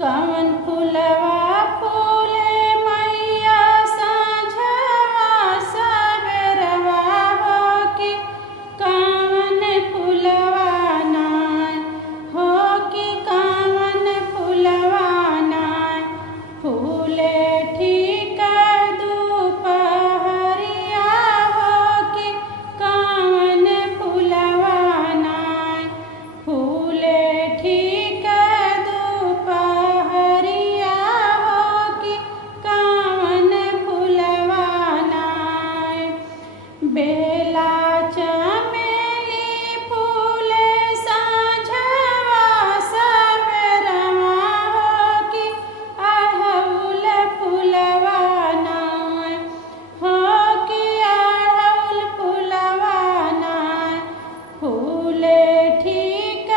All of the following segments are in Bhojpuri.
कवन फुलवा फूले मैया साँझवा सबेरवा हो कि कवन फुलवा नाय हो कि कवन फुलवा नाय फूले ठीक दुपहरिया हो कि कवन फुलवा नाय फूले ठीक दुपहरिया हो कि कवन फुलवा नाय बेला चमेली फूले साँझवा सबेरवा हो कि अड़हुल फुलवा नाय हो कि अड़हुल फुलवा नाय फूले ठीक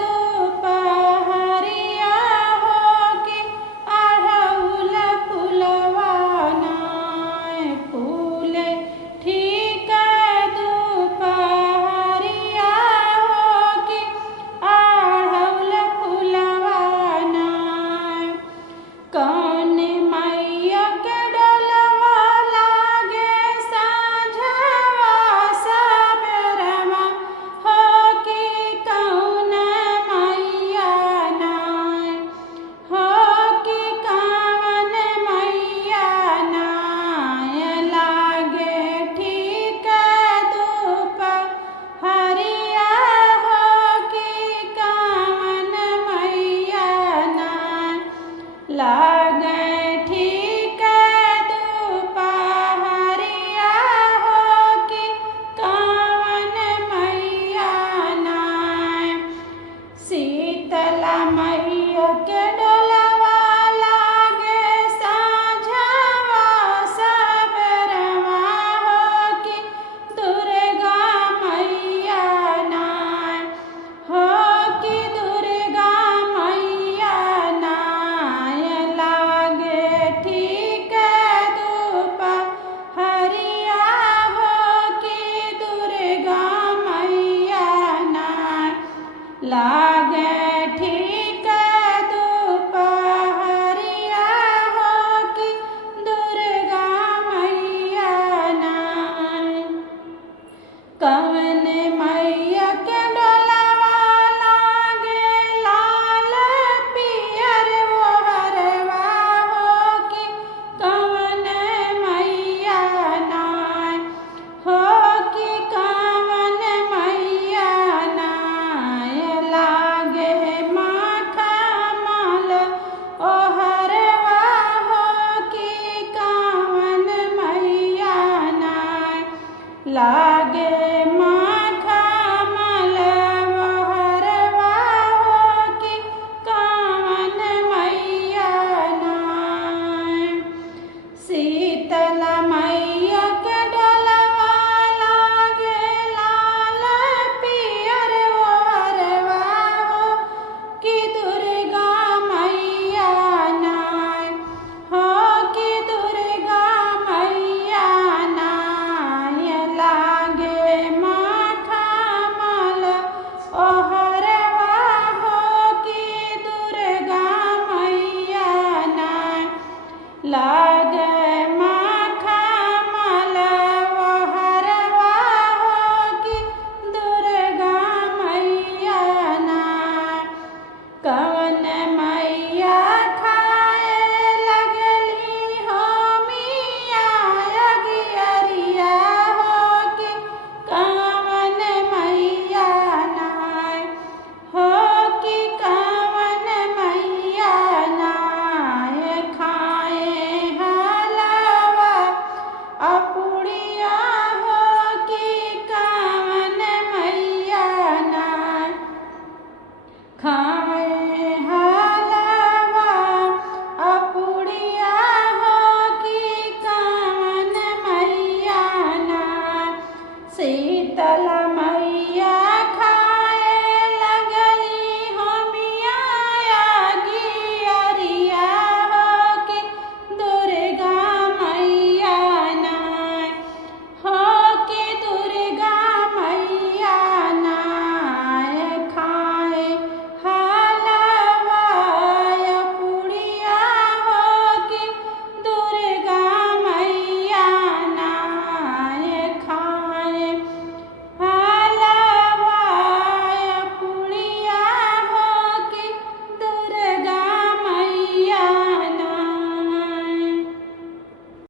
दुपहरिया हो कि अड़हुल फुलवा नाय फूले ठीक दुपहरिया हो कि अड़हुल फुलवा नाय कौन मैया के डोलवा लागे साँझवा सबेरवा हो कि कौन मैया नाय हो कि कवन मैया नाय लागे ठीक दुपहरिया हो कि कवन मैया नाय ला